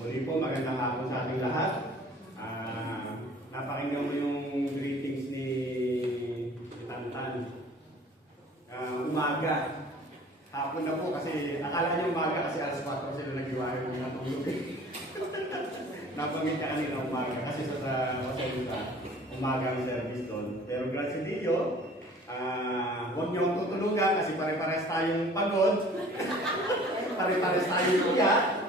Muli po, magandang hapon sa ating lahat. Napakinggan mo yung greetings ni Tantan. Umaga. Hapon na po kasi, akala niyo umaga kasi alas 4 sila nag-iwain ng natulog. Nabanggit ka kanina umaga kasi sa umaga ang service doon. Pero grazie Dio, huwag niyo akong tutulugan kasi pare-pares tayong pagod. Pare-pares tayong kuya.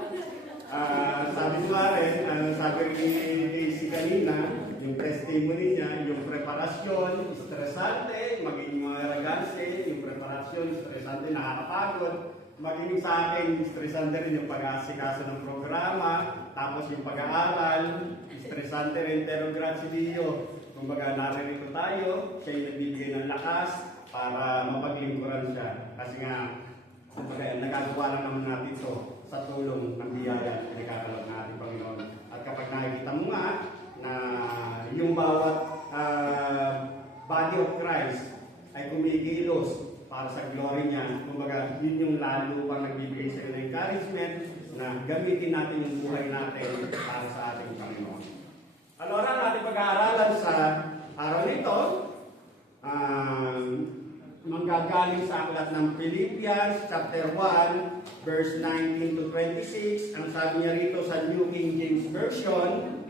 Sabi ko rin, sabi ni Daisy kanina, yung testimony niya, yung preparasyon, stresante, maging mga raganse, yung preparasyon, stresante, nakakapagod. Maging sa akin, stresante rin yung pag-aasikaso ng programa, tapos yung pag-aaral, stresante rin, pero grazie Dio. Kumbaga naririto tayo, siya yung nagbibigay ng lakas para mapaglingkuran siya. Kasi nga, kumbaga nagagawa lang naman natin ito sa tulong ng biyaya na nagkakalap natin, Panginoon. At kapag nakikita mo nga na yung bawat body of Christ ay kumikilos para sa glory niya, kumbaga yun yung lalo pang nagbibigay sa iyo ng encouragement na gamitin natin yung buhay natin para sa ating Panginoon. Alora, ang ating pag-aaralan sa araw nito, manggagaling sa aklat ng Philippians chapter 1 verse 19 to 26. Ang sabi niya rito sa New King James Version,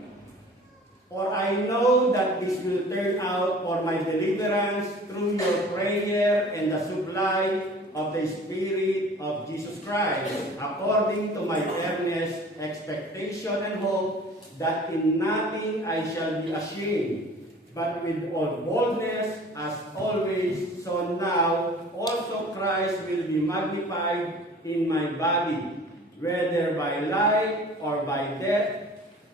"For I know that this will turn out for my deliverance through your prayer and the supply of the Spirit of Jesus Christ, according to my earnest expectation and hope that in nothing I shall be ashamed, but with all boldness, as always, so now also Christ will be magnified in my body, whether by life or by death.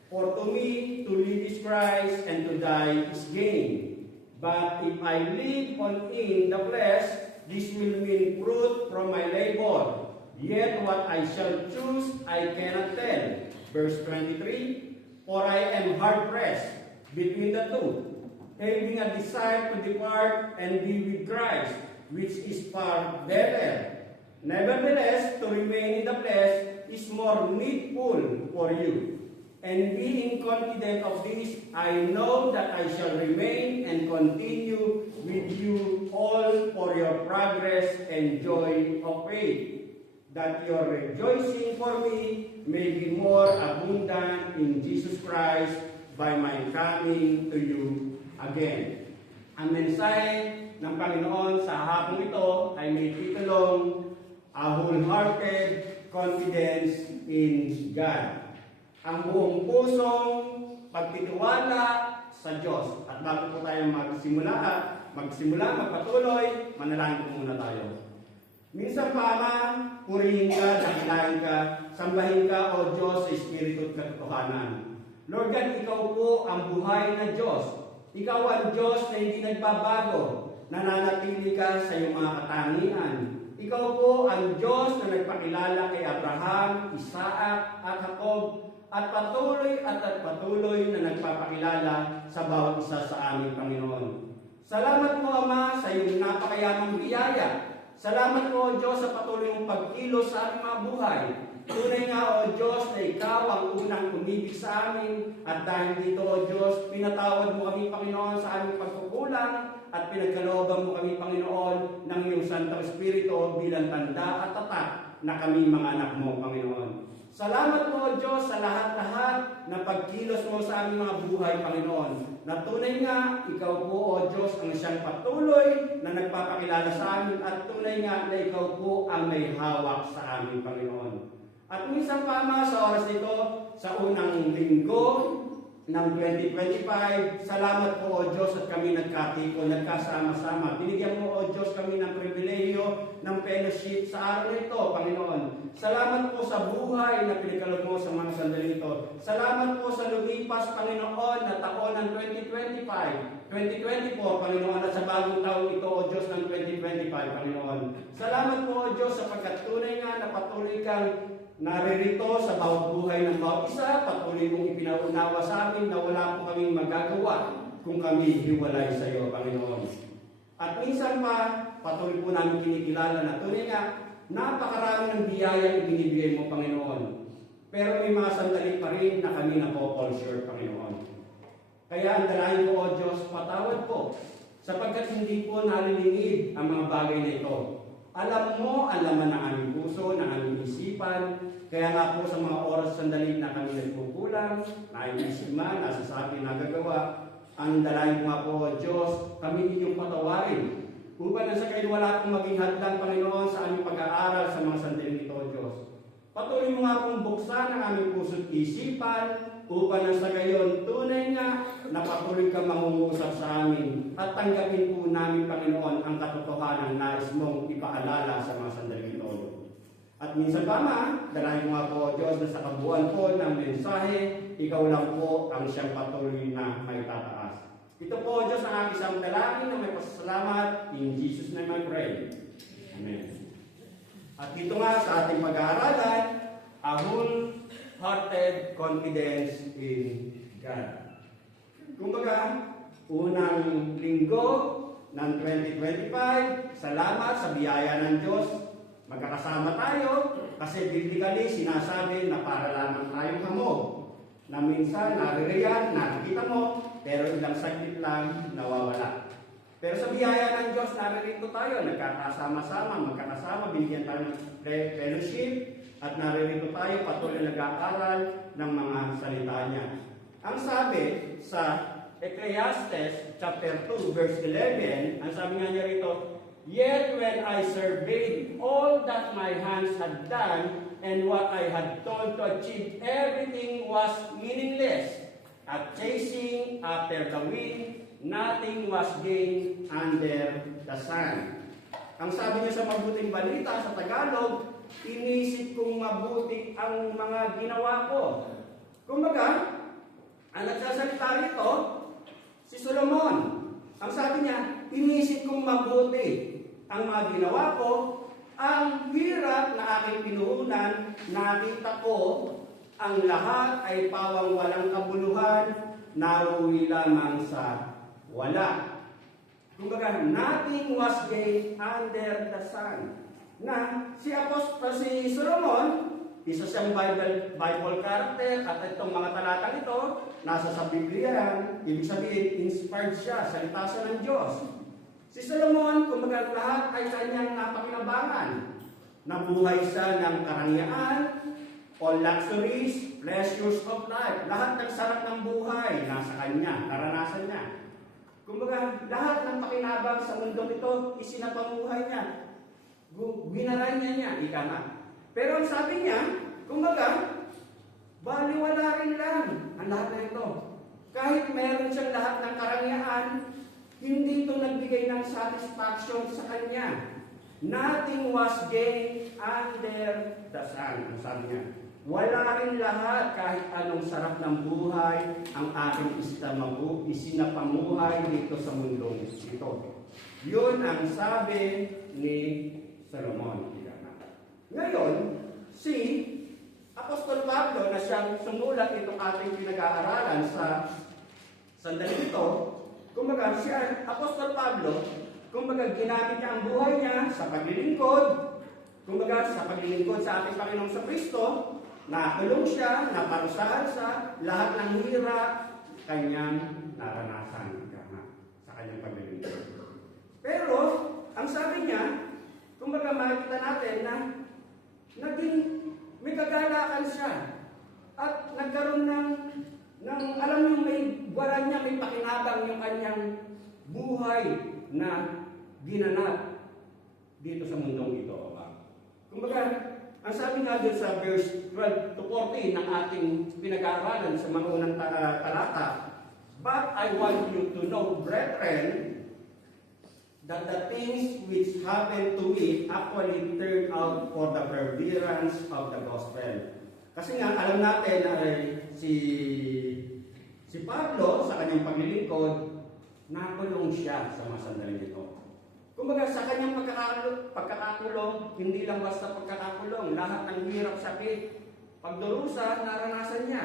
For to me, to live is Christ, and to die is gain. But if I live on in the flesh, this will mean fruit from my labor. Yet what I shall choose, I cannot tell." Verse 23, "For I am hard-pressed between the two, having a desire to depart and be with Christ, which is far better. Nevertheless, to remain in the flesh is more needful for you. And being confident of this, I know that I shall remain and continue with you all for your progress and joy of faith, that your rejoicing for me may be more abundant in Jesus Christ by my coming to you again." Ang mensahe ng Panginoon sa hapong ito ay may titulong "A Wholehearted Confidence in God." Ang buong pusong pagtitiwala sa Diyos. At bago po tayo magpatuloy, manalangin po muna tayo. Minsan pa, Ama, purihin ka, dakilain ka, sambahin ka, O Diyos, sa Espiritu at katotohanan. Lord God, Ikaw po ang buhay na Diyos. Ikaw ang Diyos na hindi nagbabago. Nananatili ka sa iyong mga katangian. Ikaw po ang Diyos na nagpakilala kay Abraham, Isaac at Jacob, at patuloy na nagpapakilala sa bawat isa sa aming Panginoon. Salamat po, Ama, sa iyong napakayamang biyaya. Salamat po, O Diyos, sa patuloy mong pagkilos sa aming mga buhay. Tunay nga, O Diyos, na Ikaw ang unang umibig sa amin, at dahil dito, O Diyos, pinatawad mo kami, Panginoon, sa aming pagkukulang, at pinagkalooban mo kami, Panginoon, ng iyong Santong Espiritu bilang tanda at tatak na kami mga anak mo, Panginoon. Salamat po, O Diyos, sa lahat-lahat na pagkilos mo sa aming mga buhay, Panginoon. Na tunay nga, Ikaw po, O Diyos, ang siyang patuloy na nagpapakilala sa amin, at tunay nga na Ikaw po ang may hawak sa aming Panginoon. At minsan pa, Ama, sa oras nito, sa unang linggo ng 2025, salamat po, O Diyos, at kami nagkatipon, nagkasama-sama. Binigyan mo, O Diyos, kami ng pribileyo ng fellowship sa araw nito, Panginoon. Salamat po sa buhay na pinagkaloob mo sa mga sandali ito. Salamat po sa lumipas, Panginoon, na taon ng 2025, 2024, Panginoon, at sa bagong taon ito, O Diyos, ng 2025, Panginoon. Salamat po, O Diyos, sapagkat tunay nga na patuloy kang naririto sa bawat buhay ng bawat isa, patuloy mong ipinaunawa sa amin na wala po kaming magagawa kung kami hiwalay sa iyo, Panginoon. At minsan pa, patuloy po namin kinikilala na tunay nga, napakarami ng biyayang ibinibigay mo, Panginoon. Pero may mga sandali pa rin na kami napopall short, Panginoon. Kaya ang dalangin ko, O Diyos, patawad po, sapagkat hindi po nalilingid ang mga bagay na ito. Alam mo, ang laman ng aming puso, ng aming isipan, kaya nga po sa mga oras sandali na kami nagkukulang, naiisip man, nasasabi, nagagawa, ang dalangin ko nga po, O Diyos, kami inyong patawarin, upang nasa kayo wala akong maging hadlang, Panginoon, sa aming pag-aaral sa mga sandali nito, O Diyos. Patuloy mo nga pong buksan ang aming puso't isipan upang nang sa gayon tunay nga na patuloy ka mangungusap sa amin at tanggapin po namin, Panginoon, ang katotohanan na nais mong ipaalala sa mga sandali ito. At minsan pa man, dalangin mo nga po, Diyos, na sa kabuuan po ng mensahe, ikaw lang po ang siyang patuloy na may tataas. Ito po, Diyos, ang aking isang dalangin na may pasasalamat. In Jesus' name I pray. Amen. At dito nga sa ating pag-aaralan, a wholehearted confidence in God. Kumbaga, unang linggo ng 2025, salamat sa biyaya ng Diyos. Magkakasama tayo kasi biblically sinasabi na para lamang tayong hamog. Na minsan naririyan, nakikita mo, pero ilang saglit lang nawawala. Pero sa biyaya ng Diyos, naririto tayo, nagkakasama-sama, magkakasama, binigyan tayo ng fellowship, at naririto tayo patuloy nag-aaral ng mga salita niya. Ang sabi sa Ecclesiastes chapter 2, verse 11, ang sabi nga niya rito, "Yet when I surveyed all that my hands had done, and what I had told to achieve, everything was meaningless. At chasing after the wind, nothing was gained under the sun." Ang sabi niya sa mabuting balita sa Tagalog, inisip kong mabuti ang mga ginawa ko. Kumbaga, ang nagsasalita rito, si Solomon. Ang sabi niya, inisip kong mabuti ang mga ginawa ko. Ang hirap na aking pinuhunan, nakita ko ang lahat ay pawang walang kabuluhan, nauwi lamang sa wala. Kumbaga, nothing was gained under the sun. Na si Solomon, isa siyang Bible character, at itong mga talatang ito, nasa sa Biblia yan, ibig sabihin, inspired siya, salita siya ng Diyos. Si Solomon, kumbaga lahat ay kanyang napakinabangan. Nabuhay siya ng karangyaan, all luxuries, pleasures of life. Lahat ng sarap ng buhay, nasa kanya, naranasan niya. Kumbaga, lahat ng pakinabang sa mundo ito, isinapamuhay niya. Ginaray niya, ika nga. Pero ang sabi niya, kumbaga, baliwala rin lang ang lahat na ito. Kahit meron siyang lahat ng karangyaan, hindi ito nagbigay ng satisfaction sa kanya. Nothing was gained under the sun. Ang sabi niya, wala rin lahat kahit anong sarap ng buhay ang aking isinapamuhay dito sa mundong ito. Yun ang sabi ni Solomon. Ngayon, si Apostol Pablo na siyang sumulat itong ating pinag-aaralan sa sandali ito, kumbaga, si Apostol Pablo, kumbaga, ginamit niya ang buhay niya sa paglilingkod, kumbaga, sa paglilingkod sa ating Panginoong sa Kristo, nakulong siya, naparusahan sa lahat ng hirap, kanyang naranasan sa kanyang paglilingkod. Pero, ang sabi niya, kumbaga, makikita natin na naging may kagalakan siya at nagkaroon ng alam niyo, may wala niya, may pakinabang yung kanyang buhay na ginanap dito sa mundong ito. Kumbaga, ang sabi nga doon sa verse 12 to 14 ng ating pinag-aaralan sa mga unang talata, "But I want you to know, brethren, that the things which happened to me actually turned out for the perseverance of the gospel." Kasi nga, alam natin na si Pablo, sa kanyang paglilingkod, nakulong siya sa mga sandaling ito. Kumbaga, sa kanyang pagkakakulong, hindi lang basta pagkakakulong, lahat ng hirap, sakit, pagdurusa, naranasan niya.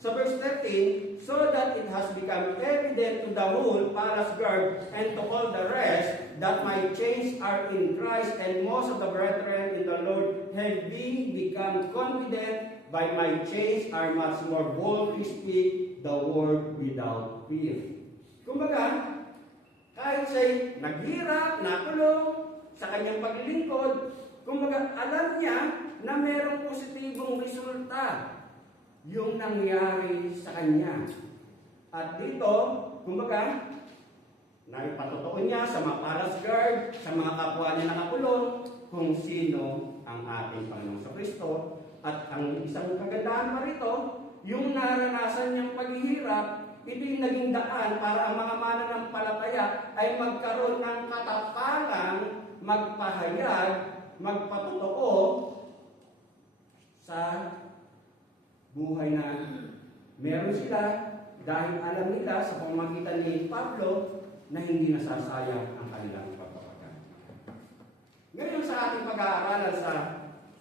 Sa verse 13, "So that it has become evident to the whole palace guard and to all the rest that my chains are in Christ, and most of the brethren in the Lord have become confident by my chains are much more bold to speak the word without fear. Kumbaga, kahit siya'y naghirap, nakulong sa kanyang paglilingkod, kumbaga alam niya na mayroong positibong resulta yung nangyari sa kanya. At dito, kumbaga, naipatotoo niya sa mga palace guard, sa mga kapwa niya nakakulong, kung sino ang ating Panginoon sa Kristo. At ang isang kagandahan pa rito, yung naranasan niyang paghihirap, ito yung naging daan para ang mga mananampalataya ay magkaroon ng katapangan, magpahayag, magpatotoo sa buhay na meron sila dahil alam nila sa pamamagitan ni Pablo na hindi nasasayang ang kanilang pagpapagal. Ngayon sa ating pag-aaralan sa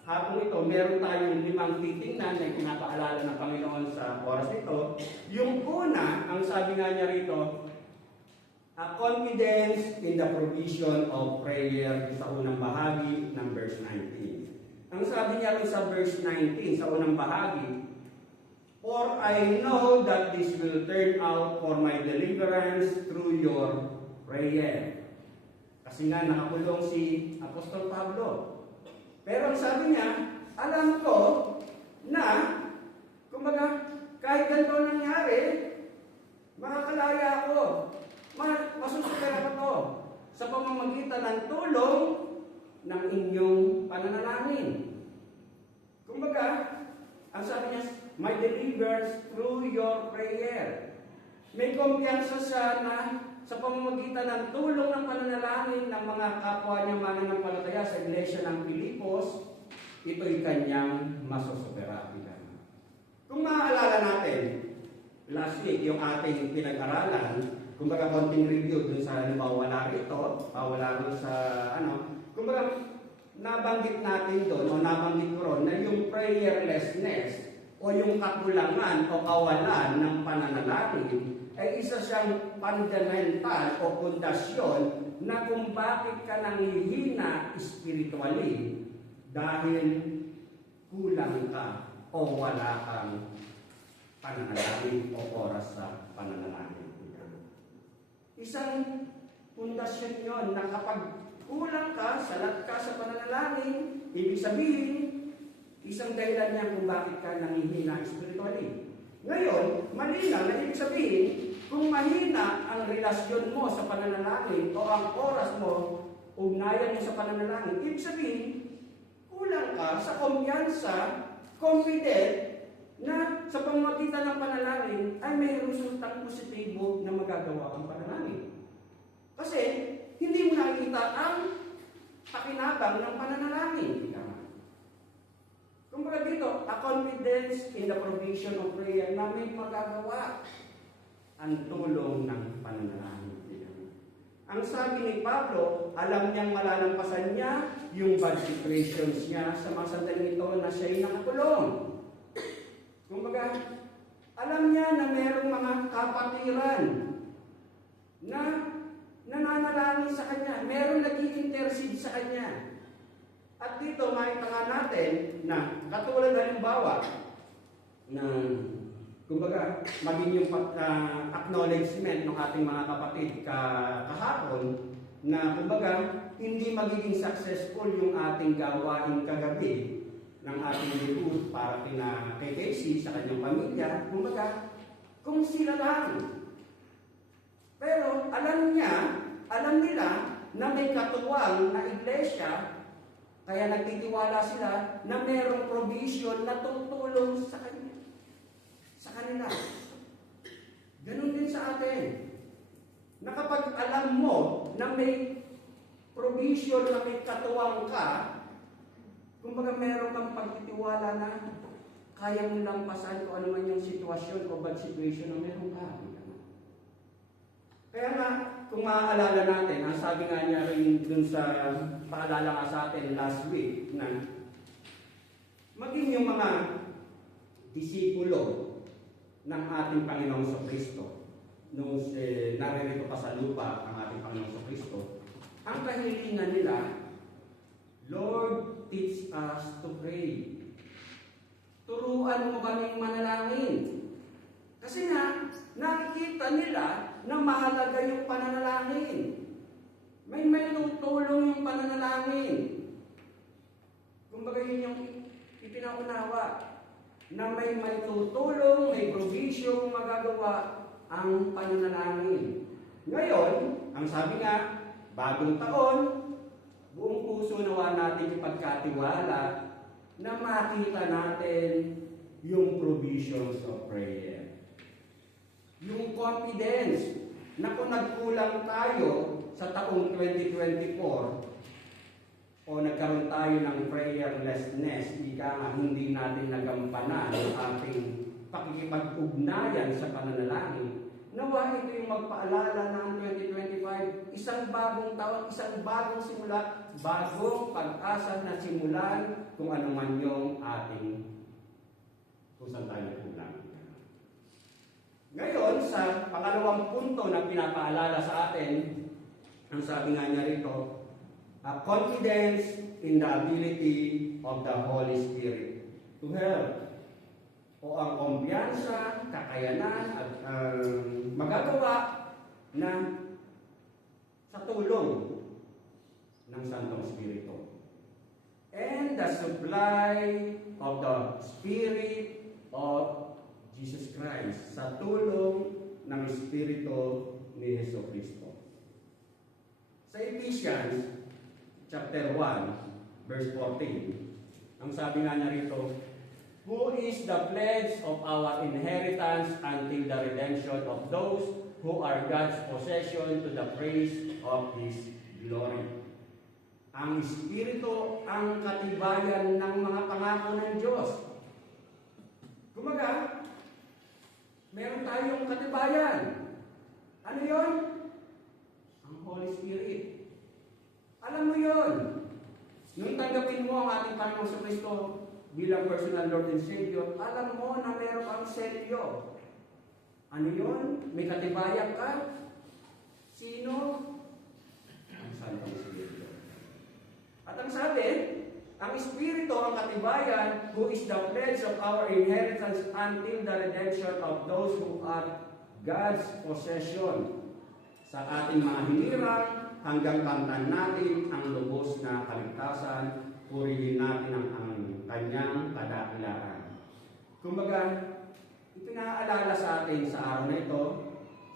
hapon ito, meron tayong 5 titingnan na pinapaalala ng Panginoon sa oras ito. Yung una, ang sabi nga niya rito, a confidence in the provision of prayer sa unang bahagi ng verse 19. Ang sabi niya rin sa verse 19, sa unang bahagi, for I know that this will turn out for my deliverance through your prayer. Kasi nga nakakulong si Apostol Pablo. Pero ang sabi niya, alam ko na, kumbaga, kahit ganito nangyari, makakalaya ako, masusukera ko to sa pamamagitan ng tulong ng inyong pananalangin. Kumbaga, ang sabi niya, my deliverance through your prayer. May kumpiyansa siya na sa pamamagitan ng tulong ng pananalangin ng mga kapwa niya mananampalataya sa iglesia ng Pilipos, ito'y kanyang masusuperatin. Kung maaalala natin, last week, yung ating pinag-aralan, kumbaga konting review dun sa wala rito, wala rin sa kumbaga nabanggit natin doon, o nabanggit ko ron, na yung prayerlessness, o yung kakulangan o kawalan ng pananalangin, ay isa siyang fundamental o pundasyon na kung bakit ka nanghihina spiritually dahil kulang ka o wala kang pananalangin o oras sa pananalangin. Isang pundasyon yon na kapag kulang ka, salat ka sa pananalangin, ibig sabihin, isang dahilan niya kung bakit ka nanghihina spiritually. Ngayon, malinaw na ibig sabihin, kung mahina ang relasyon mo sa pananalangin o ang oras mo, ugnayan mo sa pananalangin, ibig sabihin, kulang ka sa kumpiyansa, confident, na sa pamamagitan ng panalangin ay may resultang positibo na magagawa ang panalangin. Kasi, hindi mo nakikita ang pakinabang ng pananalangin. Kumbaga dito, a confidence in the provision of prayer na may magagawa ang tulong ng pananalangin. Ang sabi ni Pablo, alam niyang malalampasan niya yung bad situations niya sa mga sandaling ito na siya'y nakakulong. Kumbaga, alam niya na mayroong mga kapatiran na nananalangin sa kanya, mayroong nag-i-intercede sa kanya. At dito, makita nga natin na katulad halimbawa na kumbaga maging yung acknowledgement ng ating mga kapatid kahapon na kumbaga hindi magiging successful yung ating gawain kagabi ng ating debut para kay Casey sa kanyang pamilya, kumbaga kung sila lang. Pero alam nila na may katuwang na iglesia. Kaya nagtitiwala sila na mayroong provision na tutulong sa kanila. Ganun din sa atin. Na kapag alam mo na may provision na may katuwang ka, kumbaga mayroong kang pagtitiwala na kaya mo lang pasan kung ano man yung sitwasyon o bad situation na meron ka. Kaya nga, kung maaalala natin, ang sabi nga niya rin dun sa paalala nga sa atin last week na maging yung mga disipulo ng ating Panginoong sa Kristo nung naririto pa sa lupa ang ating Panginoong sa Kristo, ang kahilingan nila, Lord, teach us to pray. Turuan mo kaming manalangin. Kasi nga, nakikita nila na mahalaga yung pananalangin. May tutulong yung pananalangin. Kumbaga yun yung ipinaunawa. Na may tutulong, may provision magagawa ang pananalangin. Ngayon, ang sabi nga, bagong taon, buong puso nawa natin ipagkatiwala na makita natin yung provisions of prayer. Yung confidence na kung nagkulang tayo sa taong 2024 o nagkaroon tayo ng prayerlessness, ika nga hindi natin nagampanan ang ating pakikipag-ugnayan sa pananalangin, nawa ito yung magpaalala ng 2025, isang bagong taon, isang bagong simula, bagong pag-asa na simulan kung ano man yung ating kung saan tayo kulang. Ngayon, sa pangalawang punto na pinapaalala sa atin, ang sabi nga niya rito, confidence in the ability of the Holy Spirit to help. O ang kumpiyansa, kakayanan, at magagawa na sa tulong ng Santong Espiritu. And the supply of the Spirit of Jesus Christ, sa tulong ng Espiritu ni Hesus Kristo. Sa Ephesians chapter 1, verse 14, ang sabi nga niya rito, who is the pledge of our inheritance until the redemption of those who are God's possession to the praise of His glory. Ang Espiritu ang katibayan ng mga pangako ng Diyos. Kumaga, meron tayong katibayan. Ano yon? Ang Holy Spirit. Alam mo yon. Nung tanggapin mo ang ating Panginoong sa Kristo bilang personal Lord and Savior, alam mo na meron kang selyo. Ano yon? May katibayan ka? Sino? Ang Santong Espiritu. At ang sabi, ang Espiritu ang katibayan who is the pledge of our inheritance until the redemption of those who are God's possession. Sa ating mga hinirang, hanggang kamtan natin ang lubos na kaligtasan, purihin natin ang kanyang kadakilaan. Kumbaga, ipinaalala sa atin sa araw na ito,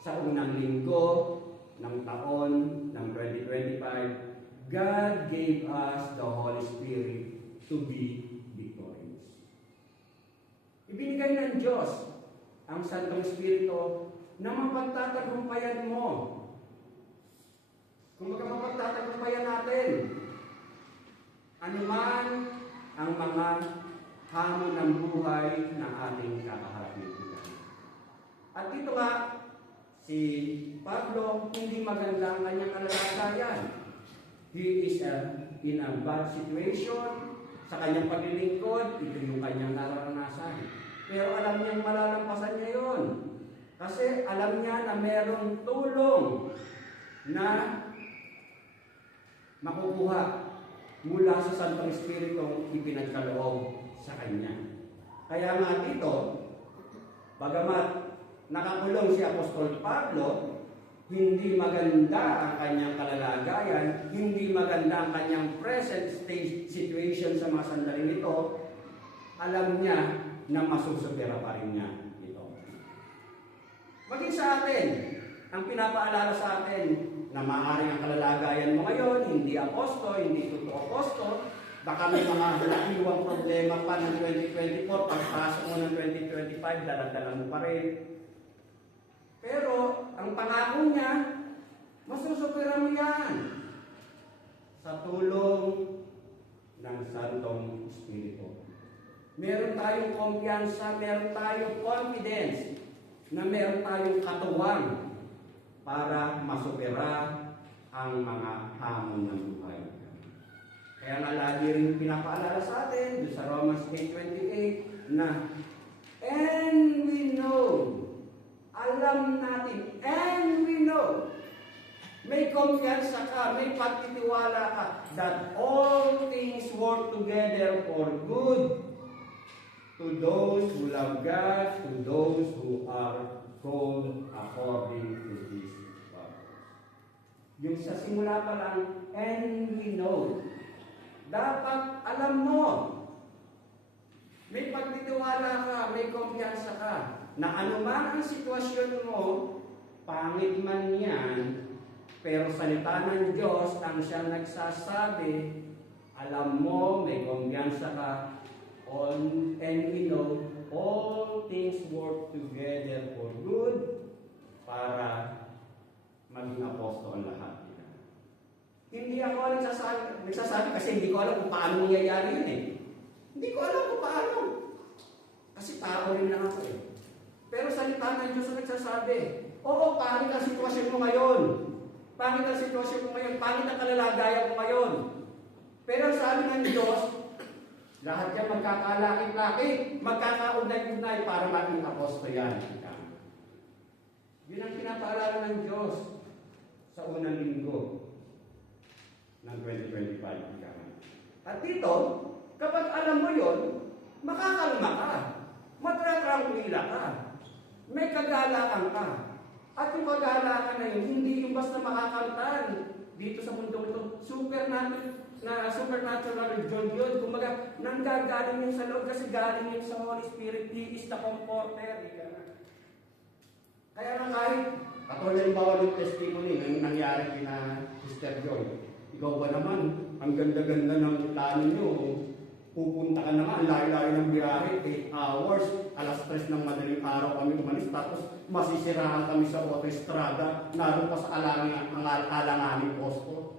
sa unang linggo ng taon ng 2025, God gave us the Holy Spirit to be victorious. Ibinigay ng Diyos ang Santong Espiritu na mapagtatagumpayan mo. Kung mapagtatagumpayan natin, anuman ang mga hamon ng buhay na ating kakaharapin. At dito nga, si Pablo, hindi maganda ang kanyang kalalagayan. He is in a bad situation. Sa kanyang paglilingkod, ito yung kanyang nararanasan. Pero alam niyang malalampasan niya yun. Kasi alam niya na merong tulong na makukuha mula sa Santong Espiritu ipinagkaloob sa kanya. Kaya nga dito, bagamat nakakulong si Apostol Pablo, hindi maganda ang kanyang kalalagayan, hindi maganda ang kanyang present state situation sa mga sandaling ito, alam niya na masusupera pa rin niya ito. Maging sa atin, ang pinapaalala sa atin na maaaring ang kalalagayan mo ngayon, hindi apostol, hindi totoo apostol, baka may mga lakiwang problema pa ng 2024, pagpasok mo ng 2025, daladala mo pa rin. Pero, ang pangako niya, masusupera mo yan sa tulong ng Santong Espiritu. Meron tayong kumpiyansa, meron tayong confidence, na meron tayong katuwang para masupera ang mga hamon ng buhay. Kaya nga lagi rin pinapaalala sa atin, doon sa Romans 8:28, na, and we know, alam natin, and we know, may kumpiyansa ka, may pagtitiwala ka, that all things work together for good to those who love God, to those who are called according to His purpose. Yung sa simula pa lang, and we know. Dapat alam mo, may pagtitiwala ka, may kumpiyansa ka, na anuman ang sitwasyon mo, pangit man yan, pero salita ng Diyos ang siyang nagsasabi, alam mo, may kumpiyansa ka, and we know, all things work together for good para maging apostol lahat. Hindi ako nagsasabi kasi hindi ko alam kung paano nangyayari yun eh. Hindi ko alam kung paano. Kasi tao rin lang ako eh. Pero salita ng Diyos ang nagsasabi, oo, pangit ang sitwasyon mo ngayon. Pangit ang sitwasyon mo ngayon. Pangit ang kalalagayan mo ngayon. Pero sabi ng Diyos, lahat yan magkakalakit-lakit, magkakaunay-unay para maging apostol yan. Yun ang pinapaalala ng Diyos sa unang linggo ng 2025. At dito, kapag alam mo yun, makakalma ka, matratrangkwila ka, may kagalakan ka. At yung kagalakan na yun, hindi yung basta makakantan dito sa mundo ito. Supernatural religion yun. Kumbaga, nanggagaling yun sa loob kasi galing yun sa Holy Spirit. He is the comforter. Kaya na kahit, katulad yung bawal yung testimony ng nangyari kina Sister Joy. Ikaw ba naman, ang ganda-ganda ng plano nyo, pupunta ka naman, layo-layo ng biyahe, 8 hours, alas 3 ng madaling araw kami umalis, tapos masisirahan kami sa autoestrada, naroon pa sa alanganing posto.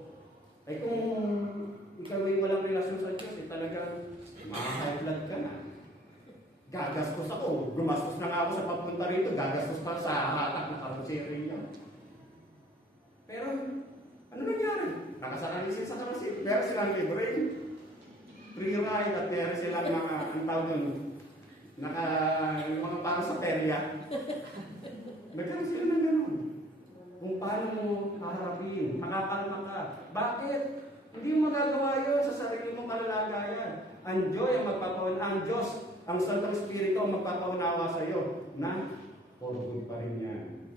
Ay kung ikaw ay walang relasyon sa Diyos, talagang ma-high blood ka na. Gagastos ako, gumastos na nga ako sa papunta rito, gagastos pa sa hatak na karuseri niya. Pero, ano nangyari? Nakasarali sila sa karuseri, pero silang libre. Free ride at meron silang mga, ang tawag nun, yung mga pang sa perya. Nagkaroon sila ng ganun. Kung paano mo haharapin, makapalma ka. Bakit? Hindi mo magagawa yun sa sarili mong kalalagayan. Ang Diyos, ang Santong Espiritu ang magpapaunawa sa iyo na for good pa rin yan.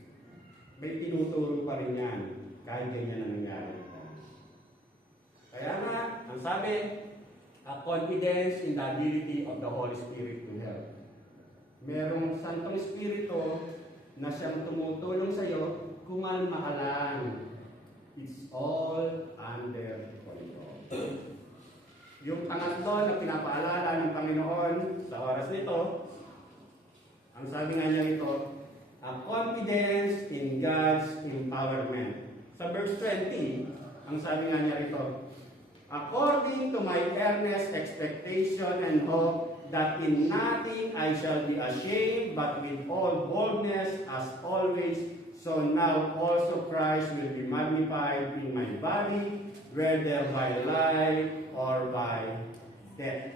May tinuturo pa rin yan kahit ganyan na nangyari. Kaya nga, ang sabi, a confidence in the ability of the Holy Spirit to help. Merong Santong Espiritu na siyang tumutulong sa iyo, kumalma ka lang. It's all under control. Yung pangatlo na pinapaalala ng Panginoon sa oras nito, ang sabi nga niya ito, a confidence in God's empowerment. Sa verse 20, ang sabi nga niya ito, according to my earnest expectation and hope that in nothing I shall be ashamed, but with all boldness as always, so now also Christ will be magnified in my body, whether by life or by death.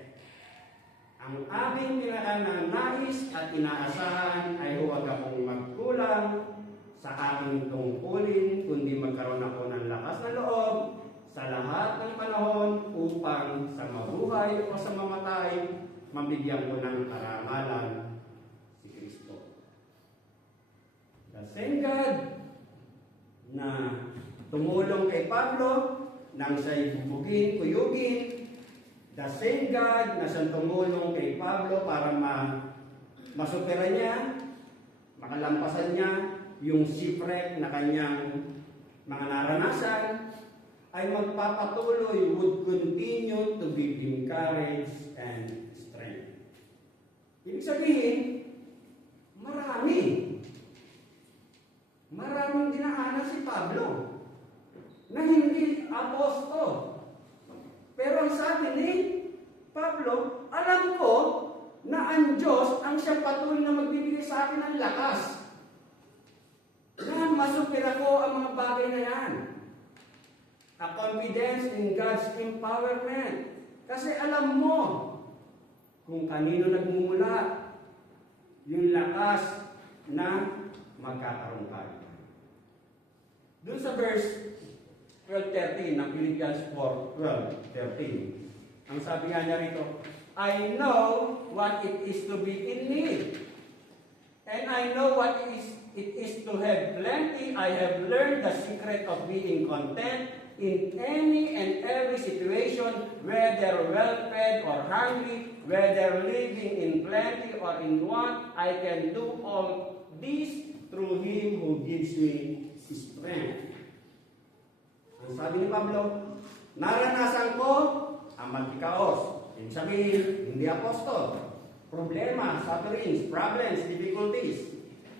Ang aking pinakananais at inaasahan ay huwag akong magkulang sa aking tungkulin, kundi magkaroon ako ng lakas na loob sa lahat ng panahon upang sa mabuhay o sa mamatay, mabigyan ko ng karangalan si Kristo. The same God na tumulong kay Pablo nang siya'y bubugin, kuyugin, the same God na siyang tumulong kay Pablo para masupera niya, makalampasan niya yung shipwreck na kanyang mga naranasan, ay magpapatuloy, would continue to give him courage and strength. Ibig sabihin, maraming dinaanan si Pablo na hindi apostol. Pero ang sabi ni Pablo, alam ko na ang Diyos ang siyang patuloy na magbibigay sa akin ng lakas. Na masupira ko ang mga bagay na yan. A confidence in God's empowerment. Kasi alam mo kung kanino nagmumula yung lakas na magkakaroon ka. Doon sa verse 12:13 ng Philippians 4:12-13, ang sabi nga niya rito, I know what it is to be in need. And I know what it is to have plenty. I have learned the secret of being content in any and every situation, whether well-fed or hungry, whether living in plenty or in want. I can do all this through Him who gives me strength. Ang sabi ni Pablo, naranasan ko ang magkikaos. Ibig sabihin, hindi apostol. Problema, sufferings, problems, difficulties.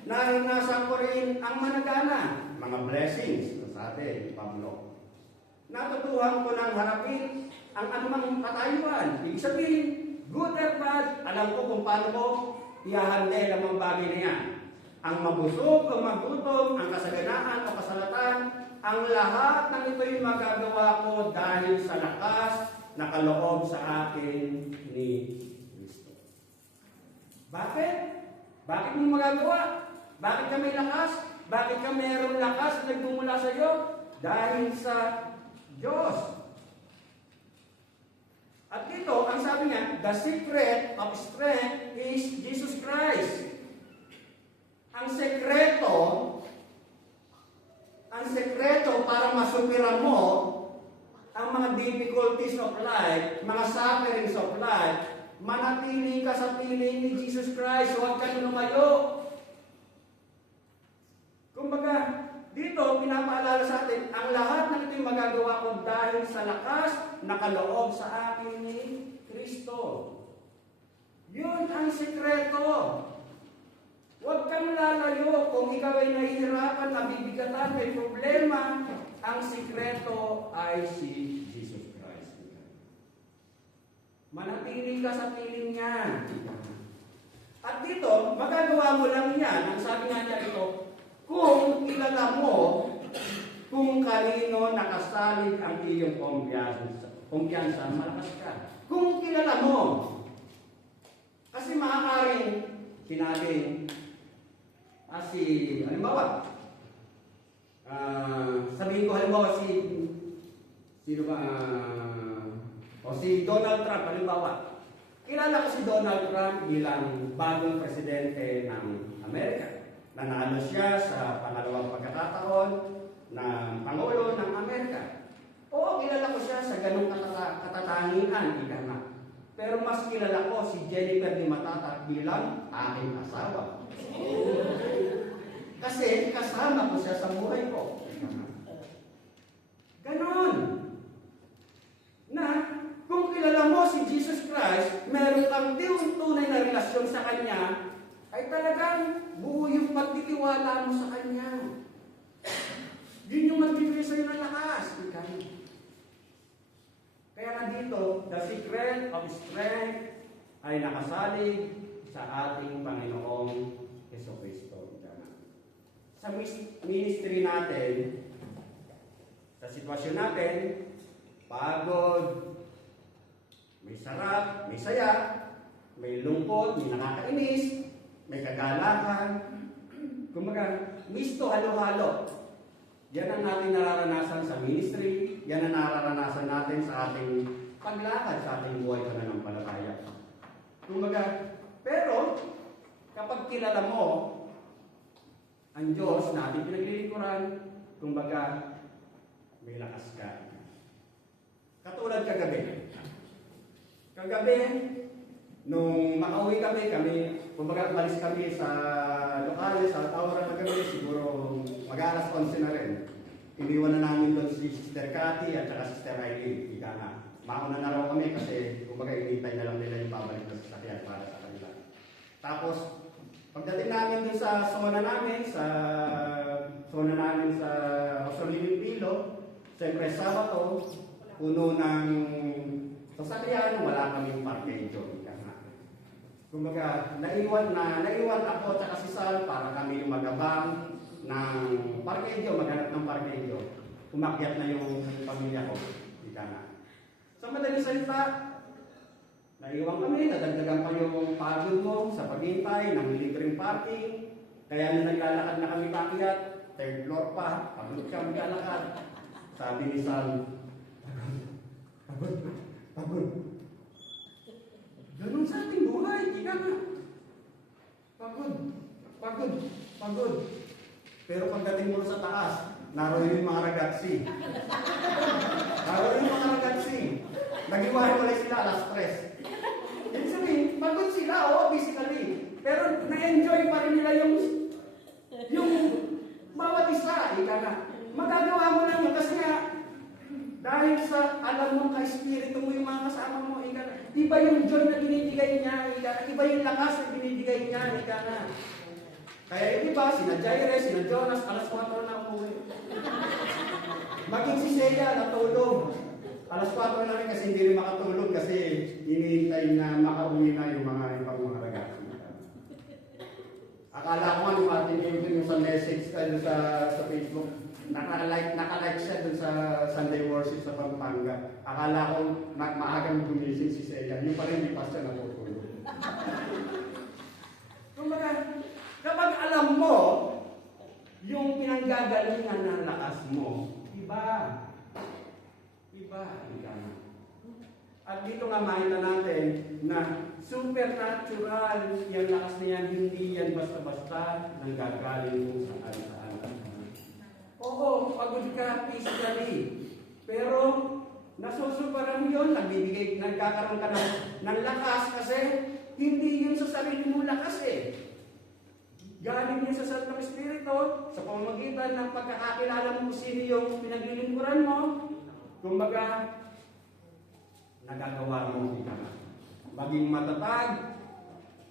Naranasan ko rin ang managana, mga blessings. Sabi ni Pablo. Natutuhan ko ng harapin ang anumang katayuan. Ibig sabihin, good or bad, alam ko kung paano ko i-handle ang mga bagay na yan. Ang mabusog o magutom, ang kasaganaan o kasalatan, ang lahat ng ito'y magagawa ko dahil sa lakas na kaloob sa akin ni Kristo. Bakit? Bakit mo magagawa? Bakit ka may lakas? Bakit ka mayroong lakas na nagmumula sa iyo? Dahil sa Diyos. At dito, ang sabi niya, the secret of strength is Jesus Christ. Ang sekreto para masupira mo ang mga difficulties of life, mga sufferings of life, manatili ka sa piling ni Jesus Christ, huwag kang lumayo. Kumbaga, dito, pinapaalala sa atin, ang lahat ng ito'y magagawa ko dahil sa lakas na kaloob sa akin ni Kristo. Yun ang sekreto. Huwag kang lalayo kung ikaw ay nahihirapan, nabibigatan, may problema. Ang sekreto ay si Jesus Christ. Manatili ka sa piling niya. At dito, magagawa mo lang yan. Ang sabi nga niya dito, kung kilala mo kung kanino nakasalig ang iyong kumpiyansa, malakas ka. Kung kilala mo. Kasi maaaring sinabing, halimbawa, sabihin ko halimbawa si Donald Trump, halimbawa. Kilala ko si Donald Trump bilang bagong presidente ng Amerika. Nanalo siya sa pangalawang pagkakataon ng Pangulo ng Amerika. Oo, kilala ko siya sa ganong katatangian, ika na. Pero mas kilala ko si Jennifer Di Matata bilang aking asawa. Kasi kasama ko siya sa buhay ko. Ganon. Na, kung kilala mo si Jesus Christ, meron kang tunay na relasyon sa Kanya, ay talagang buo yung pagtitiwala mo sa Kanya. Yun yung magbibigay sa'yo ng lakas. Kaya nga dito, the secret of strength ay nakasalig sa ating Panginoong Jesucristo. Sa ministry natin, sa sitwasyon natin, pagod, may sarap, may saya, may lungkot, may nakakainis, may kagalakan. Kumbaga, misto halo-halo. Yan ang natin nararanasan sa ministry, yan ang nararanasan natin sa ating paglakad sa ating buhay pananampalataya. Kumbaga, pero kapag kilala mo ang Diyos na ating pinaglilingkuran, kumbaga, may lakas ka. Katulad kagabi. Kagabi, nung makauwi kami, kumbaga umalis kami sa lokal, sa Tawaran na gabi, siguro mag-alas 11 na rin. Iniwan na namin doon si Sister Cathy at saka Sister Eileen. Ika nga. Mauna na raw kami kasi kumbaga inintay na lang nila yung babalik na sasakyan para sa kanila. Tapos, pagdating namin doon sa zona namin sa Rosalino Pilo, siyempre Sabato, puno ng sasakyan, wala kaming parkejo. Kumbaga, naiwan ako at si Sal para kami magabang ng parkejo, maghanap ng parkejo. Umakyat na yung pamilya ko. Ika na. Sa madaling salita, naiwan kami, nadagdagan pa yung pagod mo sa paghintay ng libreng parking. Kaya nung naglalakad na kami pakyat, third floor pa, pagod kami maglalakad. Sabi ni Sal, pagod. Ganun sa ating buhay, ika nga. Pagod, pagod, pagod. Pero pagdating mo sa taas, naroon yung mga ragazzi. Naroon yung mga ragazzi. Nag-iwahiwalay sila alas 3. Ibig sabihin, pagod sila, physically. Pero na-enjoy pa rin nila yung bawat isa, ika nga. Magagawa mo lang yun kasi nga, dahil sa alam mo ka-espiritu mo yung mga kasama mo, ika nga. Iba yung joy na binibigay niya, ika nga. Iba yung lakas na binibigay niya, ika nga. Kaya yung iba, sina Jairus, sina Jonas, alas 4 na umuwi. Maging si Celia, natulog. Alas 4 na rin kasi hindi rin makatulog kasi hinihintay na makauwi na yung mga ibang mga ragazzi. Akala ko nga nung ating yung sa message doon sa Facebook, naka-like siya doon sa Sunday worship sa Pampanga. Akala ko maagang gumising si Celia. Yung pa rin, hindi pa siya natutulog. Kapag alam mo yung pinanggagalingan ng lakas mo, iba. Iba. At dito nga makita natin na supernatural yung lakas na yan, hindi yan basta-basta nanggagaling kung saan-saan. Oo, pagod ka physically. Pero nasusuparan yun, nagkakaroon ka ng lakas kasi hindi yun sa sarili mo lakas eh. Galing yun sa Santong Espiritu, sa pamamagitan ng pagkakakilala mo kung sino yung pinaglilingkuran mo, kumbaga, nagagawa mo ika maging matatag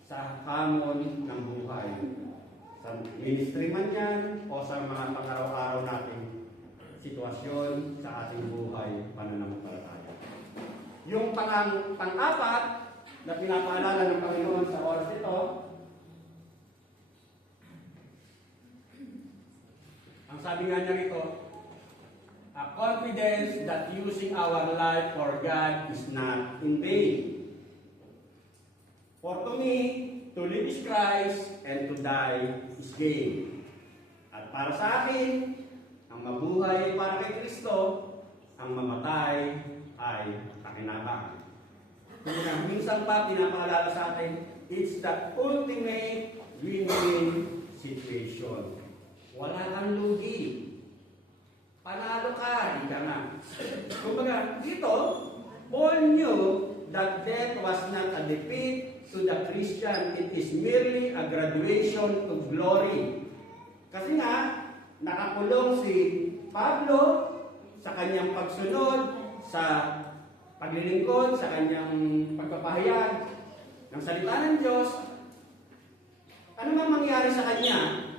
sa hamon ng buhay. Sa ministry man yan, o sa mga pang-araw-araw nating sitwasyon sa ating buhay, pananampalataya. Yung pang-apat na pinapaalala ng Panginoon sa oras ito, ang sabi nga niya rito, a confidence that using our life for God is not in vain. For to me, to live is Christ, and to die is gain. At para sa akin, ang mabuhay ay para kay Kristo, ang mamatay ay pakinabang. Kaya minsan pa pinapaalala sa atin, it's the ultimate win-win situation. Wala kang lugi. Panalo ka, ika nga. Kumbaga, dito, Paul knew that death was not a defeat to the Christian. It is merely a graduation to glory. Kasi nga, nakakulong si Pablo sa kanyang pagsunod, sa paglilingkod, sa kanyang pagpapahayag ng salita ng Diyos. Ano man mangyari sa kanya?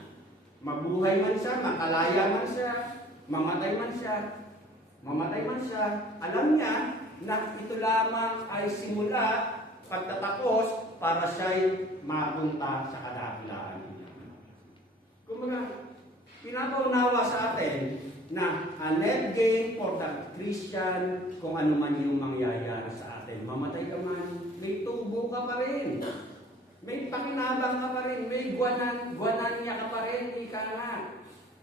Mabuhay man siya, makalaya man siya, mamatay man siya, alam niya na ito lamang ay simula, pagtatapos, para siya'y mapunta sa kadakilaan. Kumbaga, pinapaunawa sa atin na a net gain for the Christian kung ano man yung mangyayari sa atin. Mamatay ka man, may tubo ka pa rin. May pakinabang ka pa rin, may guwanan niya ka pa rin, ika nga.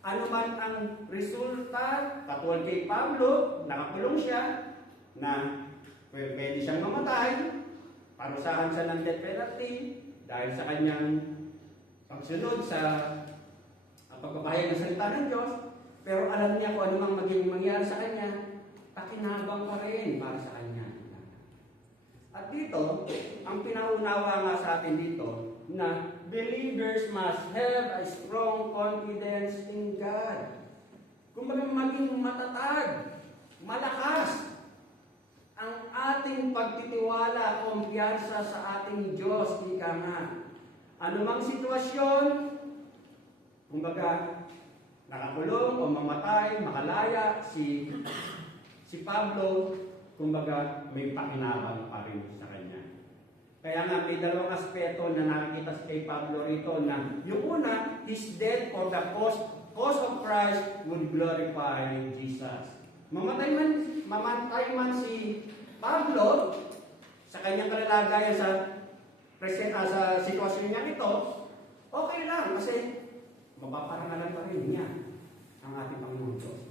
Ano man ang resulta, katulad kay Pablo, nakakulong siya, na pwede siyang mamatay, parusahan siya ng death penalty, dahil sa kanyang pagsunod sa pagpapahayag ng salita ng Diyos, pero alam niya kung ano mang maging mangyari sa kanya, pakinabang pa rin para sa kanya. At dito, ang pinaunawa nga sa atin dito, na believers must have a strong confidence in God. Kung maging matatag, malakas, ang ating pagtitiwala, kumpiyansa sa ating Diyos, ika nga. Anumang sitwasyon, kumbaga, nakakulong o mamatay, makalaya, si Pablo, kumbaga, may pakinabang pa rin sa kanya. Kaya nga, may dalawang aspeto na nakikita kay Pablo rito na yung una, his death for the cause of Christ would glorify Jesus. Mamatay man si Pablo sa kanyang kalalagayan sa sitwasyon niya ito, okay lang kasi mapaparangalan pa rin niya ang ating Panginoon Diyos.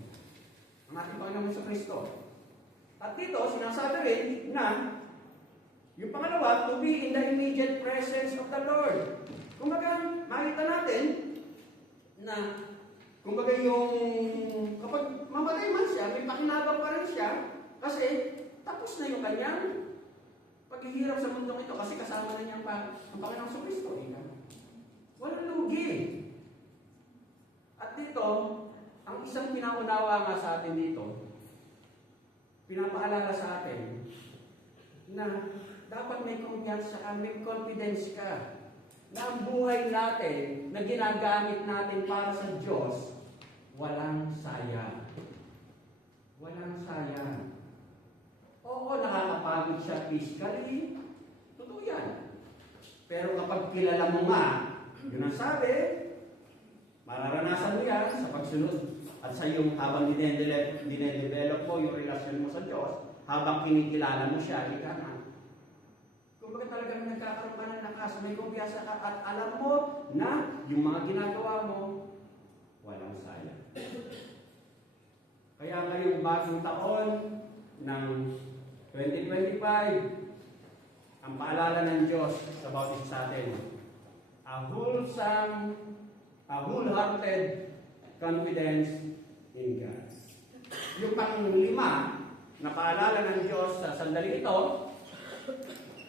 Ang ating Panginoon sa Kristo. At dito, sinasabi rin na Yung pangalawa, to be in the immediate presence of the Lord. Kumbaga, makita natin na, kumbaga yung, kapag mamatay man siya, may pakinabang pa rin siya, kasi tapos na yung kanyang paghihirap sa mundong ito, kasi kasama na niya ang Panginoong Kristo. Walang lugi. At dito, ang isang pinaunawa nga sa atin dito, pinapaalala sa atin na dapat may kumpiyansa ka, may confidence ka na ang buhay natin na ginagamit natin para sa Diyos, walang sayang. Walang sayang. Oo, nakakapagod siya physically. Totoo yan. Pero kapag kilala mo nga, yun ang sabi, mararanasan mo yan sa pagsunod at sa iyong habang dinedevelop mo yung relasyon mo sa Diyos, habang kinikilala mo siya, ika na. Kumbaga talagang nagkakaroon ka ng lakas, may kumpiyansa ka at alam mo na yung mga ginagawa mo, walang sayang. Kaya ngayong bagong taon ng 2025, ang paalala ng Diyos sa bawat isa sa atin, a wholehearted confidence in God. Yung pang-5 na paalala ng Diyos sa sandali ito,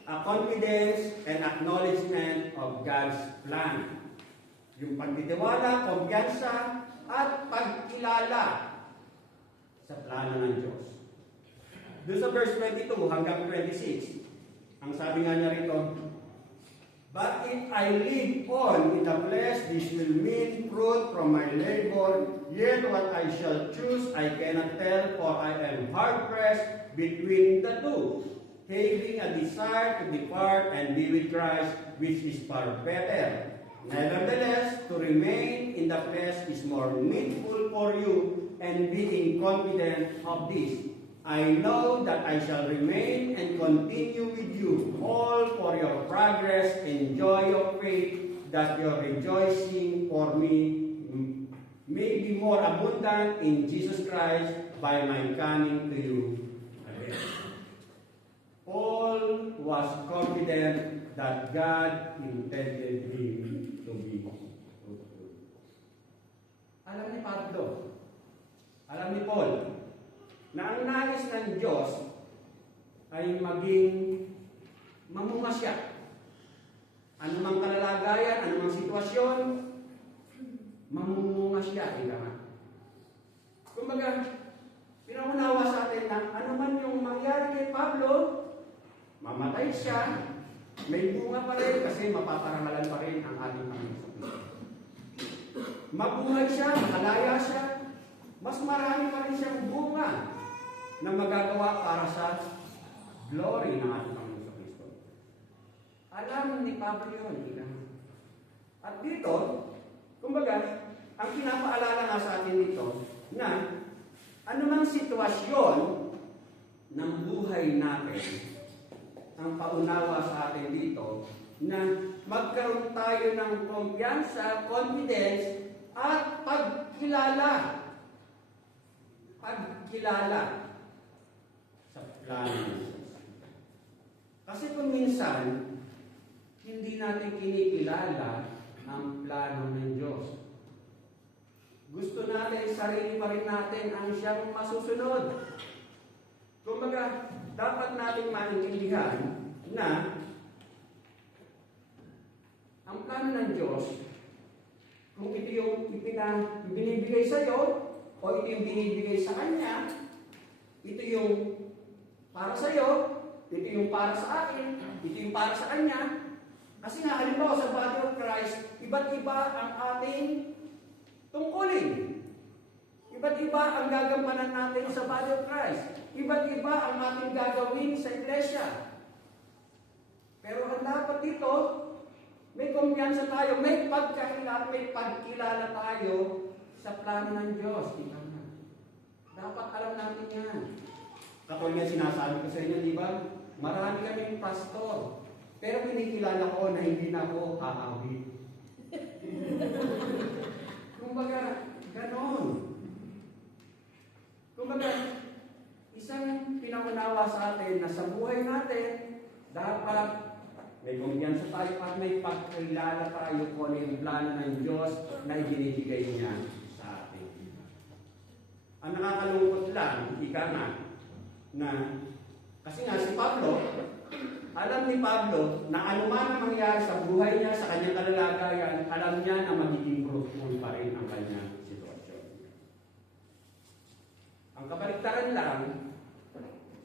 a confidence and acknowledgement of God's plan. Yung pagtitiwala, kumpiyansa, at pagkilala sa plano ng Diyos. Doon sa verse 22 hanggang 26, ang sabi nga niya rito, but if I live on in the flesh, this will mean fruit from my labor, yet what I shall choose I cannot tell, for I am hard-pressed between the two, having a desire to depart and be with Christ, which is far better. Nevertheless, to remain in the flesh is more needful for you, and being confident of this, I know that I shall remain and continue with you, all for your progress and joy of faith, that your rejoicing for me may be more abundant in Jesus Christ by my coming to you again. Paul was confident that God intended him to be fruitful. Alam ni Pablo, alam ni Paul, na ang nais ng Diyos ay maging mamunga siya. Anumang kalalagayan, anumang sitwasyon, mamunga siya. Kumbaga, pinaunawa sa atin na anuman yung mangyari kay Pablo, mamatay siya, may bunga pa rin kasi mapaparangalan pa rin ang ating Panginoon. Mabuhay siya, makalaya siya, mas marami pa rin siyang bunga na magagawa para sa glory ng ating Panginoon Kristo. Alam ni Pablo yun, At dito, kumbaga, ang pinapaalala nga sa atin dito, na anumang sitwasyon ng buhay natin, ang paunawa sa atin dito, na magkaroon tayo ng kumpiyansa, confidence, at pagkilala. Pagkilala sa plano ng Diyos. Kasi kung minsan, hindi natin kinikilala ang plano ng Diyos. Gusto natin, sarili pa rin natin ang siyang masusunod. Kumbaga, dapat natin maintindihan na ang plano ng Diyos, kung ito yung binibigay sa iyo, o ito yung binibigay sa Kanya, ito yung para sa iyo, ito yung para sa akin, ito yung para sa Kanya. Kasi nga, halimbawa sa body of Christ, iba't iba ang ating tungkulin. Iba't iba ang gagampanan natin sa body of Christ. Iba't iba ang ating gagawin sa iglesia. Pero ang dapat dito, may kumpiyansa tayo, may pagkilala tayo sa plano ng Diyos. Dapat alam natin yan. Katulad nga sinasabi ko sa inyo, di ba? Marami kaming pastor. Pero kinikilala ko na hindi na ako kakawin. Kumbaga, ganon. Kumbaga, isang pinaunawa sa atin na sa buhay natin, dapat may kumpiyansa tayo at may pagkilala tayo kung ano yung plano ng Diyos na ibinibigay niya sa atin. Ang nakakalungkot lang, ika nga, na kasi nga si Pablo, alam ni Pablo na anuman ang mangyari sa buhay niya, sa kanyang kalalagayan, alam niya na magiging fruitful pa rin ang kanyang sitwasyon. Ang kabaliktaran lang,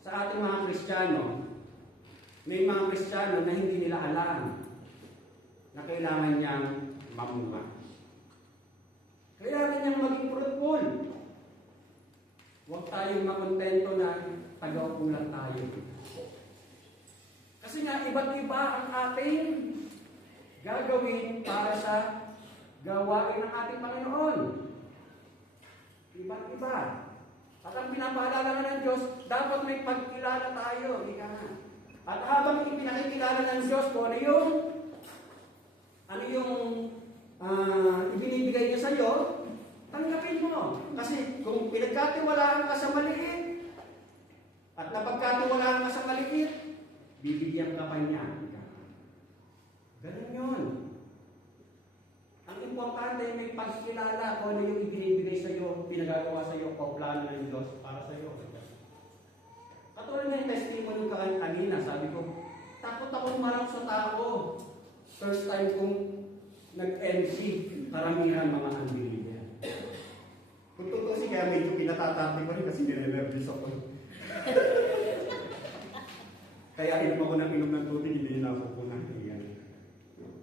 sa ating mga Kristiyano, may mga Kristiyano na hindi nila alam na kailangan niyang mamunga. Kailangan niyang maging fruitful. Huwag tayong makontento na tagaupo lang tayo. Kasi nga, iba't iba ang ating gagawin para sa gawain ng ating Panginoon. Iba't iba. At ang pinapaalala nga ng Diyos, dapat may pagkilala tayo. Ika nga. At habang ipinakikilala ng Diyos kung ano yung ibinibigay niya sa iyo, tanggapin mo. Kasi kung pinagkatiwalaan ka sa maliit, at napagkatiwalaan ka sa maliit, bibigyan ka pa niya. Ganun yun. Ang importante, may pagkilala kung ano yung ibinibigay sa iyo, pinagagawa sa iyo, o plano ng Diyos para sa iyo. Katulad na yung testimony ka kanina, sabi ko, takot akong marang sa tao. First time kong nag-MC, karamihan mga unbeliever. Kung totoo kaya medyo pinatatati ko rin kasi nire-nervous ako. Kaya inom ako ng inom ng tubig, hindi na ako punan.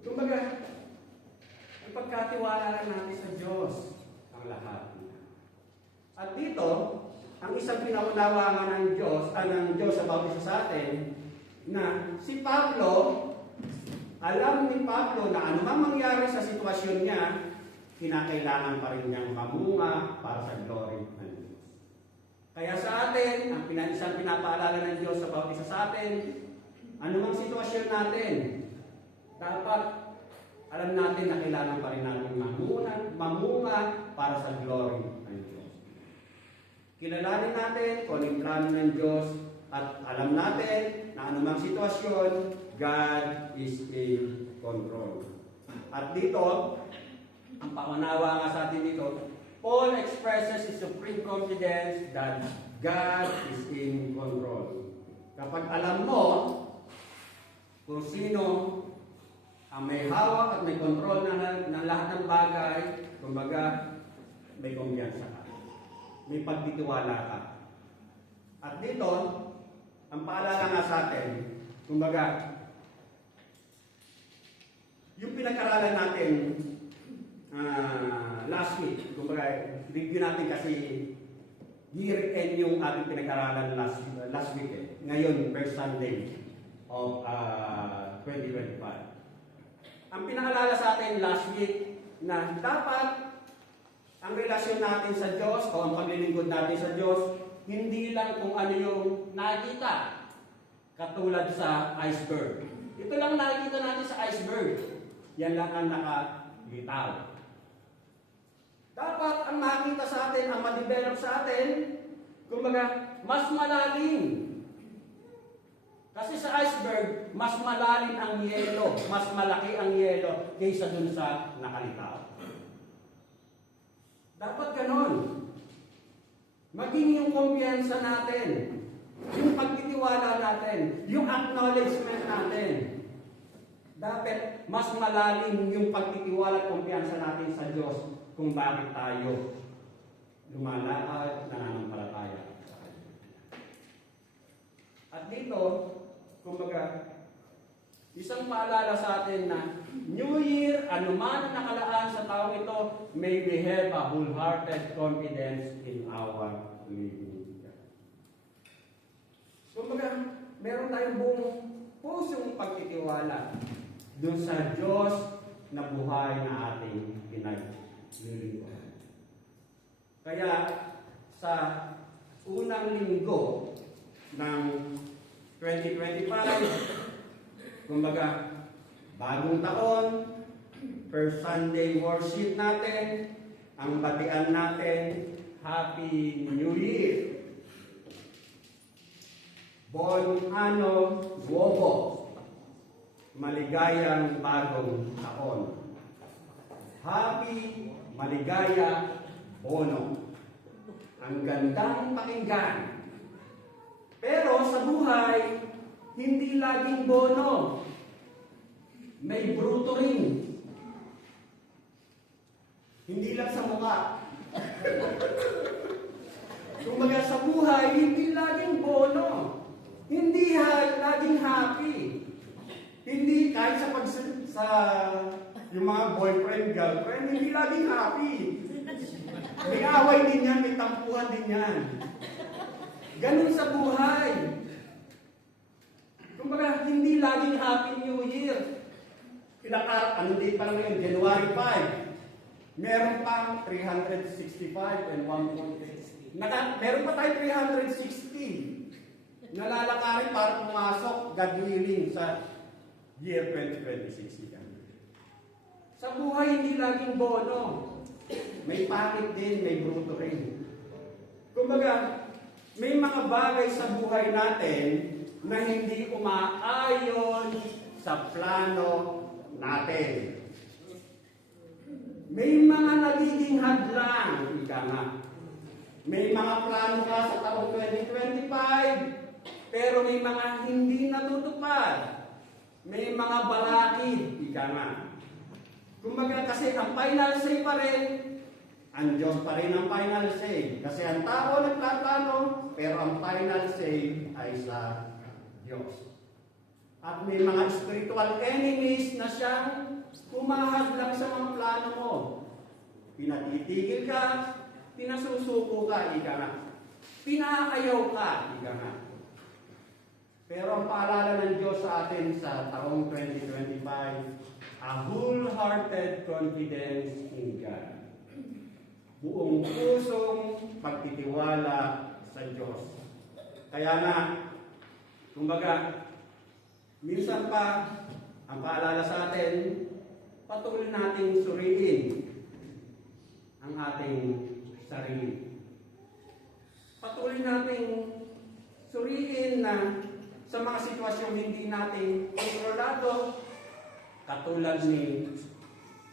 Kumbaga, ipagkatiwala lang natin sa Diyos ang lahat. At dito, ang isang pinaunawa ng Diyos about isa sa atin, na si Pablo, alam ni Pablo na anumang mangyari sa sitwasyon niya, kinakailangan pa rin niyang mamunga para sa glory ng Diyos. Kaya sa atin, ang isang pinapaalala ng Diyos about isa sa atin, anumang sitwasyon natin, dapat alam natin na kailangan pa rin natin mamunga para sa glory ng Diyos. Kilalanin natin kung anong plano ng Diyos at alam natin na anumang sitwasyon, God is in control. At dito, ang pangunawa nga sa atin dito, Paul expresses his supreme confidence that God is in control. Kapag alam mo kung sino ang may hawak at may control ng lahat ng bagay, kumbaga, may kumpiyansa ka. May pagtitiwala ka. At dito, ang paalala nga sa atin, kumbaga, yung pinag-aralan natin last week, kumbaga, review natin kasi year end yung ating pinag-aralan last week. Ngayon, first Sunday of 2025. Ang pinaalala sa atin last week na dapat ang relasyon natin sa Diyos o ang paglilingkod natin sa Diyos, hindi lang kung ano yung nakita, katulad sa iceberg. Ito lang nakikita natin sa iceberg. Yan lang ang nakalitaw. Dapat ang makita sa atin, ang ma-develop sa atin, kumbaga, mas malalim. Kasi sa iceberg, mas malalim ang yelo, mas malaki ang yelo kaysa dun sa nakalitaw. Dapat ganon. Maging yung kumpiyansa natin, yung pagtitiwala natin, yung acknowledgement natin. Dapat mas malalim yung pagtitiwala at kumpiyansa natin sa Diyos kung bakit tayo lumalakad, nananampalataya sa Kanya. At dito, kumbaga, isang paalala sa atin na New Year, anuman ang nakalaan sa taong ito, may we have a wholehearted confidence in our living God. Kumbaga, meron tayong buong pusong pagtitiwala doon sa Diyos na buhay na ating pinaglilingkuran. Kaya, sa unang linggo ng 2025, kumbaga, bagong taon, first Sunday worship natin, ang batian natin, Happy New Year! Bon Ano Nuovo. Maligayang bagong taon. Happy Maligaya Bono. Ang gandang pakinggan. Pero sa buhay, hindi laging bono. May bruto rin. Hindi lang sa mukha. Kumbaga sa buhay, hindi laging bono. Hindi laging happy. Hindi kahit sa yung mga boyfriend, girlfriend, hindi laging happy. May away din yan, may tampuhan din yan. Ganun sa buhay. Kumbaga, hindi laging happy New Year. Ilang araw, ano date pa lang ngayon? January 5. Meron pang 365 and 1.6. Meron pa tayo 360. Nalalakarin para pumasok, God willing, sa year 2026. Sa buhay, hindi laging bono. May pangit din, may bruto rin. Kumbaga, may mga bagay sa buhay natin na hindi umaayon sa plano natin. May mga nagiging hadlang, ika nga. May mga plano ka sa taong 2025, pero may mga hindi natutupad. May mga balakid, ika nga. Kumbaga kasi ang final say pa rin, ang Diyos pa rin ang final say. Kasi ang tao nagtatanong, pero ang final say ay sa Diyos. At may mga spiritual enemies na siyang humahadlang sa mga plano mo. Pinatitigil ka, pinasusuko ka, ika nga. Pinaayaw ka, ika nga. Pero ang paalala ng Diyos sa atin sa taong 2025, a wholehearted confidence in God. Buong pusong pagtitiwala sa Diyos. Kaya na, kumbaga, minsan pa, ang paalala sa atin, patuloy nating suriin ang ating sarili. Patuloy nating suriin na sa mga sitwasyong hindi natin kontrolado, katulad ni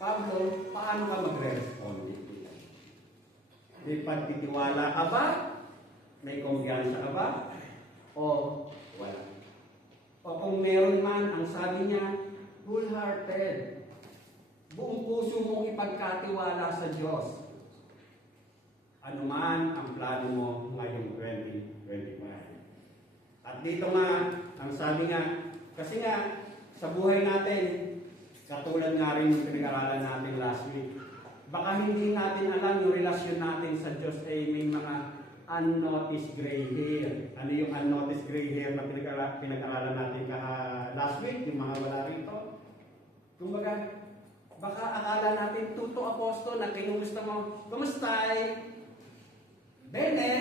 Pablo, paano ka magre-respond? May pagtitiwala ka ba? May kumpiyansa ka ba? O wala? O kung meron man, ang sabi niya, wholehearted. Buong puso mong ipagkatiwala sa Diyos. Ano man ang plano mo ngayong 2025. At dito nga, ang sabi nga, kasi nga, sa buhay natin, katulad nga rin yung pinag-aralan natin last week, baka hindi natin alam yung relasyon natin sa Diyos ay may mga unnoticed gray hair. Ano yung unnoticed gray hair na pinag-aralan natin last week, yung mga wala rito? Kumbaga, baka akala natin, tuto apostol na kinumusta mo, kumustay? Bene?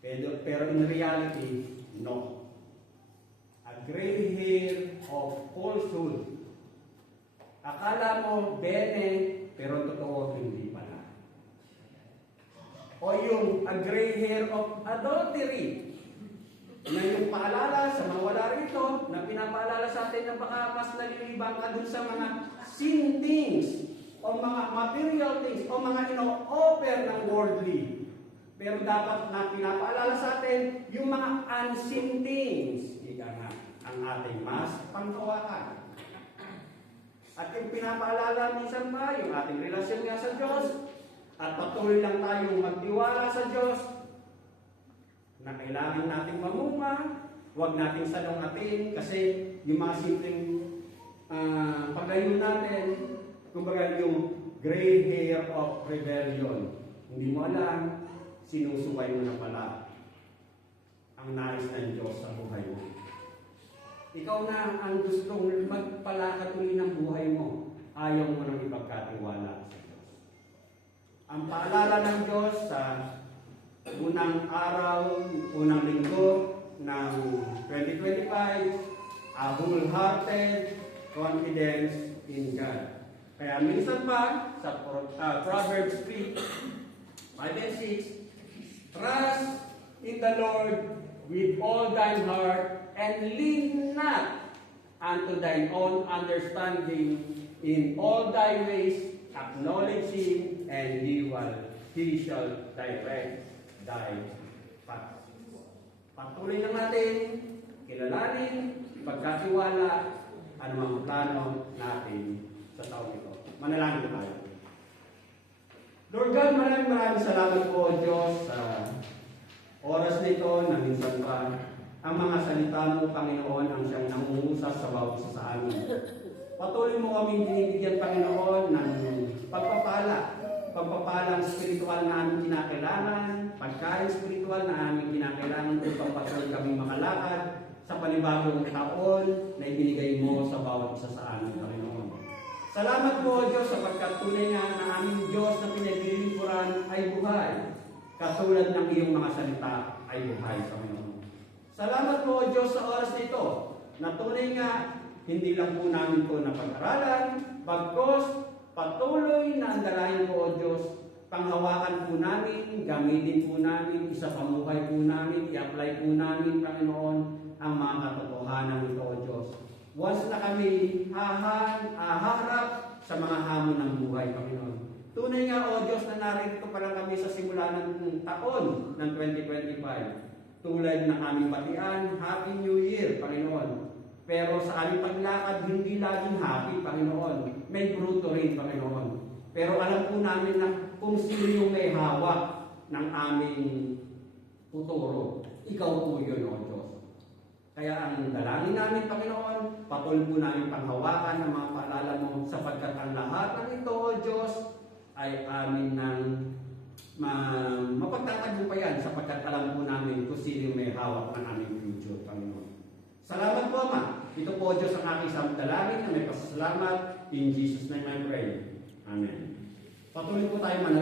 Pero in reality, no. A gray hair of falsehood. Akala mo, bene, pero totoo, hindi pala. O yung a gray hair of adultery, na yung paalala sa mga wala rito, na pinapaalala sa atin na baka mas nalilibang ka dun sa mga sin things, o mga material things, o mga ino-offer ng worldly. Pero dapat na pinapaalala sa atin yung mga unseen things. Ika nga, ang ating mas pangkawakan. At yung pinapaalala minsan pa, yung ating relasyon nga sa Diyos, at patuloy lang tayong magtiwala sa Diyos, na kailangan nating mamunga, huwag nating salungatin, kasi yung mga simpleng paglayo natin, kumbaga yung gray hair of rebellion. Hindi mo alam, sinusuway mo na pala ang nais ng Diyos sa buhay mo. Ikaw na ang gustong magpalakatuloy ng buhay mo, ayaw mo nang ipagkatiwala sa Diyos. Ang paalala ng Diyos sa unang araw, unang linggo ng 2025, a wholehearted confidence in God. Kaya minsan pa, sa Proverbs 3, 5 and 6, trust in the Lord with all thine heart, and lean not unto thine own understanding. In all thy ways acknowledge him, and he shall direct thy path. Patuloy lang natin, kilalanin, pagkatiwala, anumang plano natin sa taong ito. Manalangin tayo. Lord God, maraming salamat po, Diyos, sa oras nito na minsan pa ang mga salita mo, Panginoon, ang siyang nangungusap sa bawat isa sa amin. Patuloy mo kaming binibigyan, Panginoon, ng pagpapalang spiritual na aming kinakailangan, pagkain spiritual na aming kinakailangan upang patuloy kaming makalakad sa panibagong taon na ibinigay mo sa bawat isa sa amin, Panginoon. Salamat po, Diyos, sapagkat tunay nga na aming Diyos na pinaglilingkuran ay buhay. Katulad ng iyong mga salita ay buhay, Panginoon. Salamat po, Diyos, sa oras nito na tunay nga hindi lang po namin ito napag-aralan, bagkos patuloy na andalahin po, O Diyos, panghawakan po namin, gamitin po namin, isapamuhay po namin, i-apply po namin, Panginoon, ang mga katotohanan nito, O Diyos. Once na kami haharap sa mga hamon ng buhay, Panginoon. Tunay nga, O Diyos, na narito pa lang kami sa simula ng taon ng 2025. Tulad ng aming batian, Happy New Year, Panginoon. Pero sa aming paglakad, hindi laging happy, Panginoon. May bruto rin, Panginoon. Pero alam po namin na kung sino yung may hawak ng aming futuro, ikaw po yun, O Diyos. Kaya ang dalangin namin, Panginoon, patuloy po namin panghawakan ng mga paalala mo sapagkat ang lahat ng ito, O Diyos, ay amin ng mapagtatagumpayan sapagkat alam po namin kung sino yung may hawak ng aming future, Panginoon. Salamat po, Ama. Ito po, Diyos, ang aking samdalangin na may pasasalamat. In Jesus' name I pray. Amen. Patuloy po tayo